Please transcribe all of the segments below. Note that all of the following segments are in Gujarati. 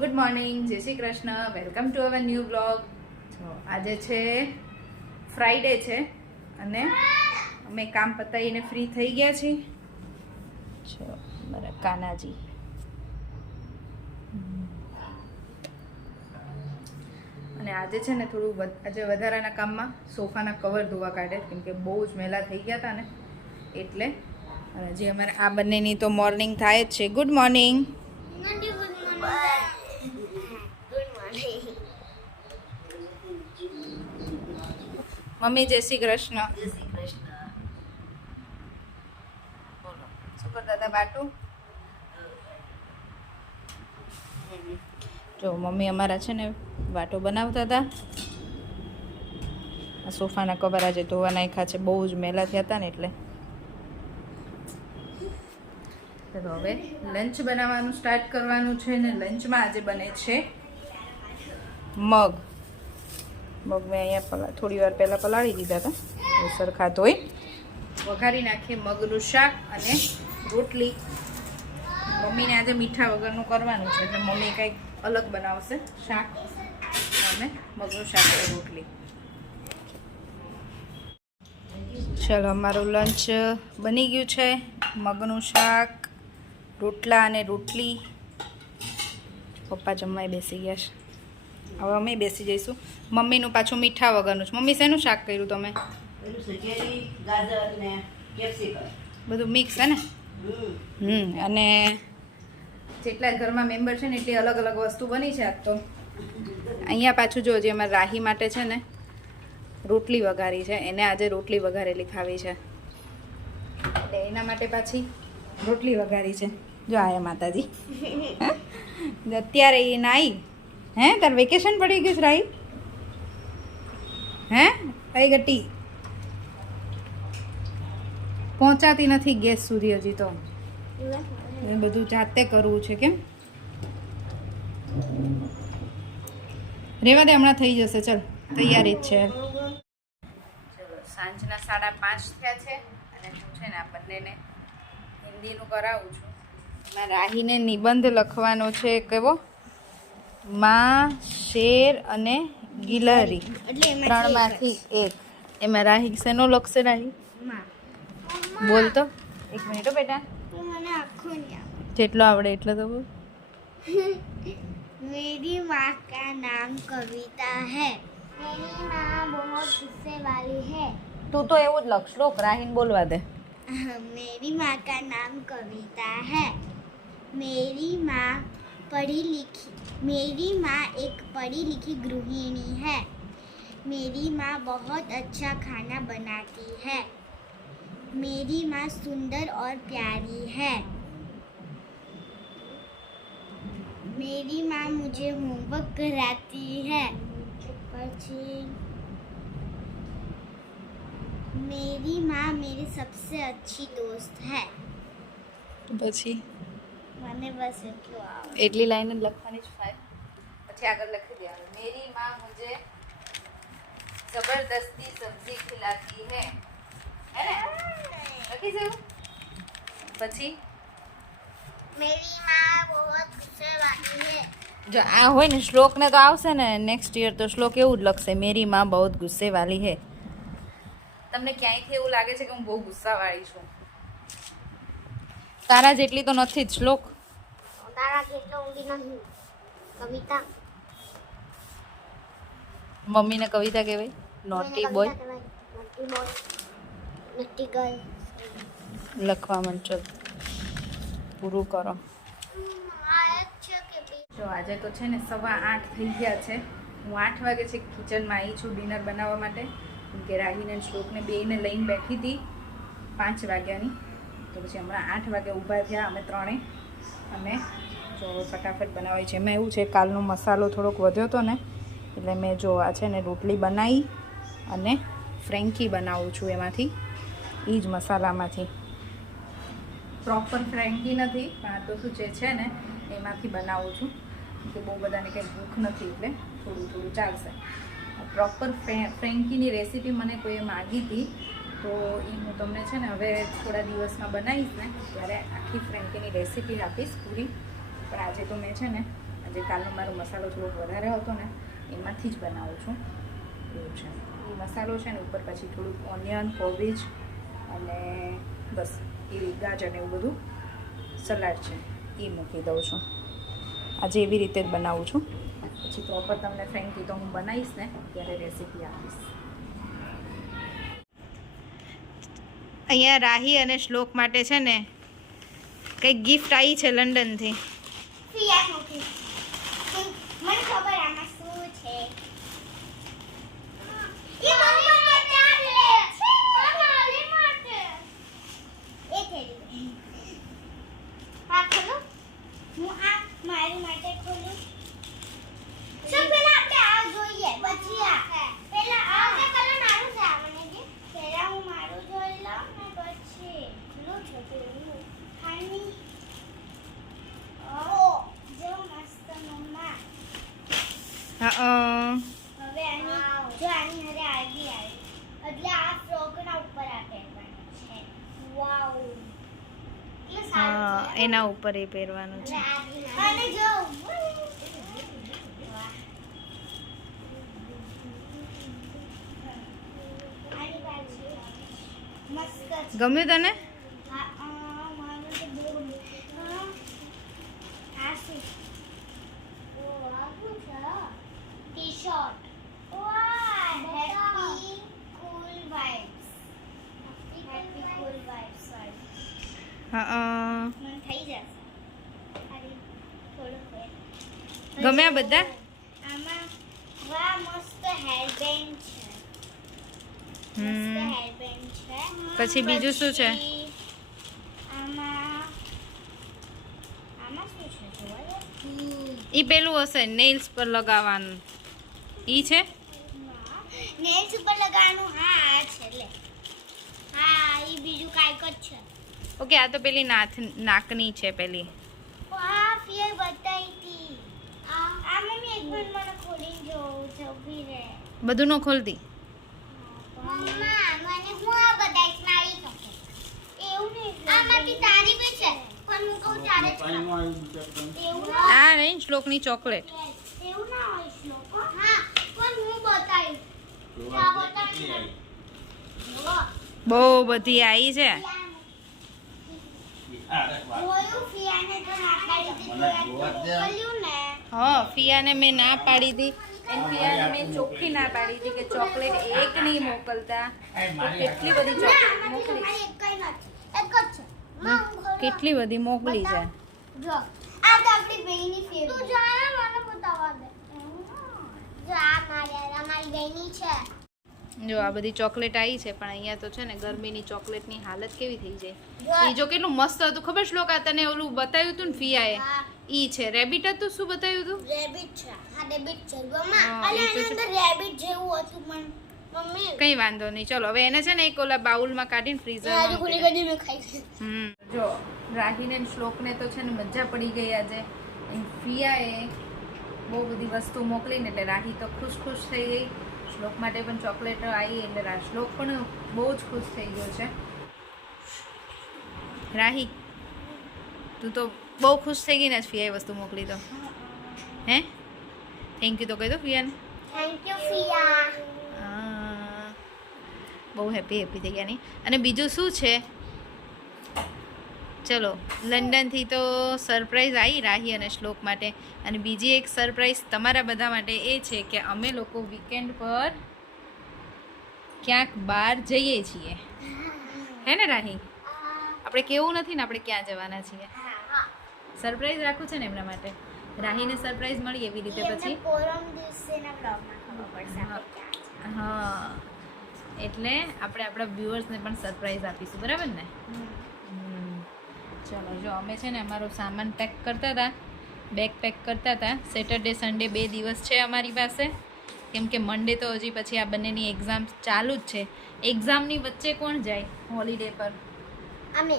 ગુડ મોર્નિંગ, જય Shri Krishna. Welcome to our new blog. આજે છે ફ્રાઈડે છે અને અમે કામ પતાવીને ફ્રી થઈ ગયા છીએ. મારા કાનાજી અને આજે છે ને થોડું આજે વધારાના કામમાં સોફાના કવર ધોવા કાઢે, કેમ કે બહુ જ મેલા થઈ ગયા હતા ને એટલે. અને જે અમારે આ બંનેની તો મોર્નિંગ થાય જ છે. Good morning. મમ્મી જય શ્રી કૃષ્ણ. જય શ્રી કૃષ્ણ. બોલો શું કરતા હતા બાટુ? જો મમ્મી અમારા છે ને વાટો બનાવતા હતા. આ સોફાના કવર આજે ધોવા નાખ્યા છે, બહુ જ મેલા થયા હતા ને એટલે. તો હવે લંચ બનાવવાનું સ્ટાર્ટ કરવાનું છે ને લંચમાં આજે બને છે મગ. મગ મેં અહીંયા થોડી વાર પહેલાં પલાળી દીધા હતા, સરખા ધોઈ વઘારી નાખીએ મગનું શાક અને રોટલી. મમ્મીને આજે મીઠા વગરનું કરવાનું છે એટલે મમ્મી કંઈક અલગ બનાવશે, શાક અને મગનું શાક અને રોટલી. ચાલો અમારું લંચ બની ગયું છે. મગનું શાક, રોટલા અને રોટલી. પપ્પા જમવાય બેસી ગયા છે, હવે અમે બેસી જઈશું. મમ્મીનું પાછું મીઠા વગરનું છે. મમ્મી શેનું શાક કર્યું તમે? બધું મિક્સ છે ને. અને જેટલા ઘરમાં મેમ્બર છે ને એટલી અલગ અલગ વસ્તુ બની છે આજ તો. અહીંયા પાછું જો જે અમારા રાહી માટે છે ને રોટલી વઘારી છે, એને આજે રોટલી વઘારેલી ખાવી છે એટલે એના માટે પાછી રોટલી વઘારી છે. જો આયા માતાજી. અત્યારે એ નાઈ. હે તાર વેકેશન પડી ગયું રાહી? હે કઈ ગટી પહોંચાતી નથી ગેસ સુધી હજી તો. એ બધું જાતે કરવું છે. કેમ રેવા દે, હમણાં થઈ જશે. ચલ તૈયારી જ છે. ચલો સાંજના 5:30 થયા છે અને હું છે ને આ બંનેને હિન્દીનું કરાવું છું. એમાં રાહીને નિબંધ લખવાનો છે. કેવો? માં, શેર અને ગિલહરી, 3માંથી 1. એમાં રાહી શેનો લખશે? રાહી બોલ તો. 1 મિનિટ બેટા, જેટલો આવડે એટલો તો બોલ. मेरी माँ का नाम कविता है. मेरी माँ बहुत गुस्से वाली है. તું તો એવું જ લખ. શ્લોક રાહીને બોલવા દે. मेरी माँ का नाम कविता है. मेरी माँ एक पढ़ी लिखी गृहिणी है. मेरी माँ बहुत अच्छा खाना बनाती है. मेरी माँ सुंदर और प्यारी है. मेरी माँ मुझे होमवर्क कराती है. પછી मेरी माँ मेरी सबसे अच्छी दोस्त है. પછી મને બસ એટલું આવડે. એટલી લાઈન જ લખવાની છે. પછી આગળ લખી દેવાનું. मेरी माँ मुझे जबरदस्ती सब्जी खिलाती है. હે ને? લખી છે એવું? પછી मेरी माँ बहुत गुस्से वाली है. જો આ હોય ને શ્લોકને તો આવશે ને નેક્સ્ટ યર તો શ્લોક એવું જ લખશે, મેરી માં બહુ ગુસ્સે વાલી હે. તમને ક્યાંયથી એવું લાગે છે કે હું બહુ ગુસ્સાવાળી છું? તારા જેટલી તો નથી જ શ્લોક. તારા જેટલો ઊંડી નહીં. કવિતા. મમ્મીને કવિતા કહેવાય? Naughty boy. Naughty boy. Naughty girl. લખવા માંડ. ચલ પૂરું કરો. જો આજે તો છે ને 8:15 થઈ ગયા છે. હું 8 વાગે છે કિચનમાં આવી છું ડિનર બનાવવા માટે, કેમ કે રાહીને શ્લોકને બેયને લઈને બેઠી હતી 5 વાગ્યાની. તો પછી હમણાં 8 વાગે ઊભા થયા અમે ત્રણે અને જો ફટાફટ બનાવાય છે. એમાં એવું છે કાલનો મસાલો થોડોક વધ્યો હતો ને એટલે મેં જો આ છે ને રોટલી બનાવી અને ફ્રેન્કી બનાવું છું એમાંથી, એ જ મસાલામાંથી. પ્રોપર ફ્રેન્કી નથી પણ આ તો શું છે ને એમાંથી બનાવું છું, કે બહુ બધાને કંઈ ભૂખ નથી એટલે થોડું થોડું ચાલશે. પ્રોપર ફ્રેન્કીની રેસીપી મને કોઈએ માગી હતી તો એ હું તમને છે ને હવે થોડા દિવસમાં બનાવીશ ને ત્યારે આખી ફ્રેન્કીની રેસીપી આપીશ પૂરી. પણ આજે તો મેં છે ને આજે કાલનો મારો મસાલો થોડોક વધારે હતો ને એમાંથી જ બનાવું છું એવું છે. એ મસાલો છે ને ઉપર પછી થોડુંક ઓનિયન, કોબીજ અને બસ એવી ગાજર ને એવું બધું સલાડ છે એ મૂકી દઉં છું. આજે એવી રીતે જ બનાવું છું. પછી પ્રોપર તમને ફ્રેન્કી તો હું બનાવીશ ને ત્યારે રેસીપી આપીશ. અહીંયા રાહી અને શ્લોક માટે છે ને કંઈક ગિફ્ટ આવી છે લંડનથી. ફિયા મૂકી. મને ખબર આમાં શું છે. એ મમ્મી માટે આવે છે. મારે માટે. એ થેલી. આ ખોલો. હું આ મારી માટે ખોલું. સબ પહેલા આપણે આ જોઈએ પછી આ. પહેલા આ કે કલર મારું છે આ મને જે. પહેલા હું મારું જોઈ લઉં ને પછી લો છો પેલું. હાની. ઓ જો મસ્ત મમ્મા. હા હવે આની જો આની હરે આવી એટલે આ ફ્રોકના ઉપર આ પહેરવાનું છે. વાવ એ સારું હા છે. એના ઉપર એ પહેરવાનું છે. અને જો આની બાજુ મસ્ત છે. ગમ્યું તને? મારું તો બહુ આ શું? ઓ આ શું છે? ટી-શર્ટ. વાહ હેપી કૂલ વાઇબ્સ. હેપી કૂલ વાઇબ્સ હા મન થઈ જશે. અરે થોડું ફેર. ગમ્યા બધા? આમાં વાહ મસ્ત હેરબેન્ડ છે. મસ્ત હેરબેન્ડ છે. પછી બીજું શું છે? પછી આમાં શું છે જોવા દે. ઈ પેલું હશે નેલ્સ પર લગાવવાનું. ઈ છે? નેલ્સ ઉપર લગાવવાનું. હા આ છે લે. હા ઈ બીજું કાંઈક જ છે. ઓકે આ તો પેલી નાકની છે પેલી. વાહ ફિયર બતાઈ હતી. આ મમ્મી એક મિનિટ મને ખોલીને જોઉં છે. ઊભી રહે. બધું નો ખોલતી. મમ્મા મને હું આ બતાઈશ મારી પાસે. એવું નહીં. આમાંથી તારી બી છે પણ હું કહું તારે જ ખાવું. એવું ના આ નહીં શ્લોકની ચોકલેટ. એવું ના હોય શ્લોક. હા પણ હું બતાવીશ. આ બતાવીશ. જુઓ. બહુ બધી આવી છે. જોયું ફિયાને તો ના પાડી દીધી. મોકલ્યું ને. હા ફિયાને મેં ના પાડી હતી. એમ ફિયાને મેં ચોખ્ખી ના પાડી હતી કે ચોકલેટ એક નહીં મોકલતા. તો કેટલી બધી ચોકલેટ મોકલી. એક જ છે. માં હું ખોલું. કેટલી બધી મોકલી છે. જો આ તો આપણી બેયની ફેવરિટ. તું જાણે મને બતાવવા દે. જો આ મારી બેયની છે. જો આ બધી ચોકલેટ આવી છે પણ અહીંયા તો છે ને ગરમીની ચોકલેટની હાલત કેવી થઈ જાય. જો. ઈ જો કેટલું મસ્ત હતું ખબર શ્લોક આ તને ઓલું બતાવ્યું હતું ને ફિયાએ. હા. ઈ છે રેબિટ હતું. શું બતાવ્યું હતું? રેબિટ છે. હા રેબિટ છે. હા, મમ્મા અને એ તો આની છે. અંદર રેબિટ જેવું હતું પણ મમ્મી કઈ વાંધો નહીં. ચલો હવે એને છે ને એક ઓલા બાઉલમાં કાઢીને ફ્રીઝરમાં મૂકી દે. ગધી મેં ખાઈ. જો રાહીને ને શ્લોકને તો છે ને મજા પડી ગઈ આજે. ફિયાએ બહુ બધી વસ્તુ મોકલીને એટલે રાહી તો ખુશ થઈ ગઈ. શ્લોક માટે પણ ચોકલેટ આવી એટલે શ્લોક પણ બહુ જ ખુશ થઈ ગયો છે. રાહી તું તો બહુ ખુશ થઈ ગઈ ને ફિયાએ વસ્તુ મોકલી તો. હે થેન્ક યુ તો કહી દો ફિયાને. Thank you ફિયા. બહુ હેપી થઈ ગયા નહીં. અને બીજું શું છે ચલો લંડનથી તો સરપ્રાઈઝ આવી રાહી અને શ્લોક માટે. અને બીજી એક સરપ્રાઈઝ તમારા બધા માટે એ છે કે અમે લોકો વીકેન્ડ પર ક્યાંક બહાર જઈએ છીએ. હે ને રાહી? આપણે કેવું નથી ને આપણે ક્યાં જવાના છીએ. સરપ્રાઈઝ રાખવું છે ને એમના માટે. રાહીને સરપ્રાઈઝ મળી એવી રીતે પછી. પરમ દિવસેના બ્લોગમાં ખબર પડશે આપણે ક્યાં છે. હા એટલે આપણે આપણા વ્યુઅર્સને પણ સરપ્રાઈઝ આપીશું બરાબર ને. ચલો જો અમે છે ને અમારો સામાન પેક કરતા હતા. બેગ પેક કરતા હતા. સેટરડે સન્ડે 2 દિવસ છે અમારી પાસે. કેમ કે મંડે તો હજી પછી આ બંનેની એક્ઝામ ચાલુ જ છે. એક્ઝામની વચ્ચે કોણ જાય હોલિડે પર? અમે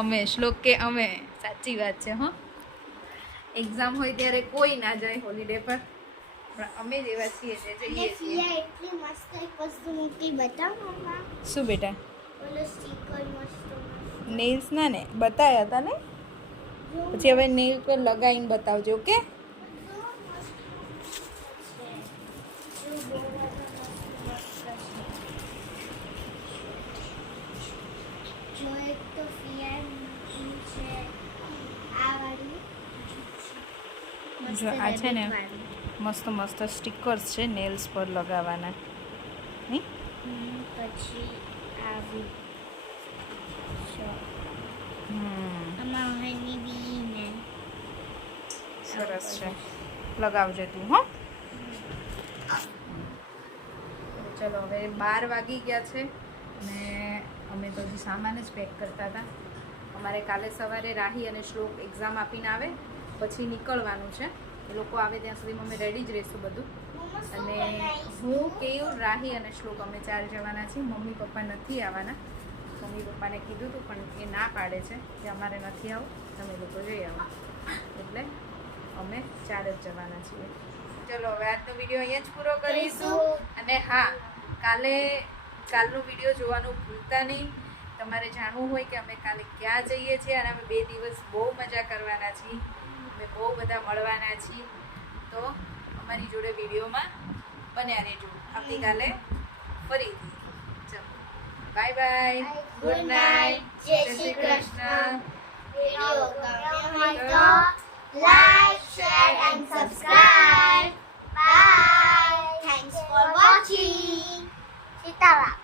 અમે શ્લોક કે અમે. સાચી વાત છે હો. એક્ઝામ હોય ત્યારે કોઈ ના જાય હોલિડે પર પણ અમે જ એવા છીએ જે જઈએ છીએ. ફિયા એટલી મસ્ત એક વસ્તુ મૂકી બતાવ મમ્મા. શું બેટા? ઓલો સ્ટીકર મસ્ત. નેલ્સ ના ને બતાયા હતા ને. પછી હવે નેલ પર લગાવીને બતાવજો. ઓકે? જો એક તો ફિયાર છે આ વાળી જો આ છે ને મસ્ત મસ્ત સ્ટીકર્સ છે નેલ્સ પર લગાવવાના. નહીં? પછી આવી હમ આમાં હની બી ને સરસ છે. લગાવજે તું. હો ચલો હવે 12 વાગી ગયા છે ને અમે તો હજી સામાન જ પેક કરતા હતા. અમારે કાલે સવારે રાહી અને શ્લોક એક્ઝામ આપીને આવે પછી નીકળવાનું છે. એ લોકો આવે ત્યાં સુધી અમે રેડી જ રહીશું બધું. અને હું કેવું રાહી અને શ્લોક અમે 4 જવાના છીએ. મમ્મી પપ્પા નથી આવવાના. મમ્મી પપ્પાને કીધું હતું પણ એ ના પાડે છે કે અમારે નથી આવું, તમે લોકો જઈ આવો. એટલે અમે 4 જ જવાના છીએ. ચલો હવે આજનો વિડીયો અહીંયા જ પૂરો કરીશું. અને હા, કાલનો વિડીયો જોવાનું ભૂલતા નહીં. તમારે જાણવું હોય કે અમે કાલે ક્યાં જઈએ છીએ અને અમે 2 દિવસ બહુ મજા કરવાના છીએ, અમે બહુ બધા મળવાના છીએ. તો અમારી જોડે વિડીયોમાં બન્યા રહેજો. આવતીકાલે ફરીથી. ચલો બાય બાય, ગુડ નાઇટ, જય શ્રી કૃષ્ણ. વિડિયો ગમ્યો હોય તો like, share and subscribe. Bye. Thanks for watching. Sitaram.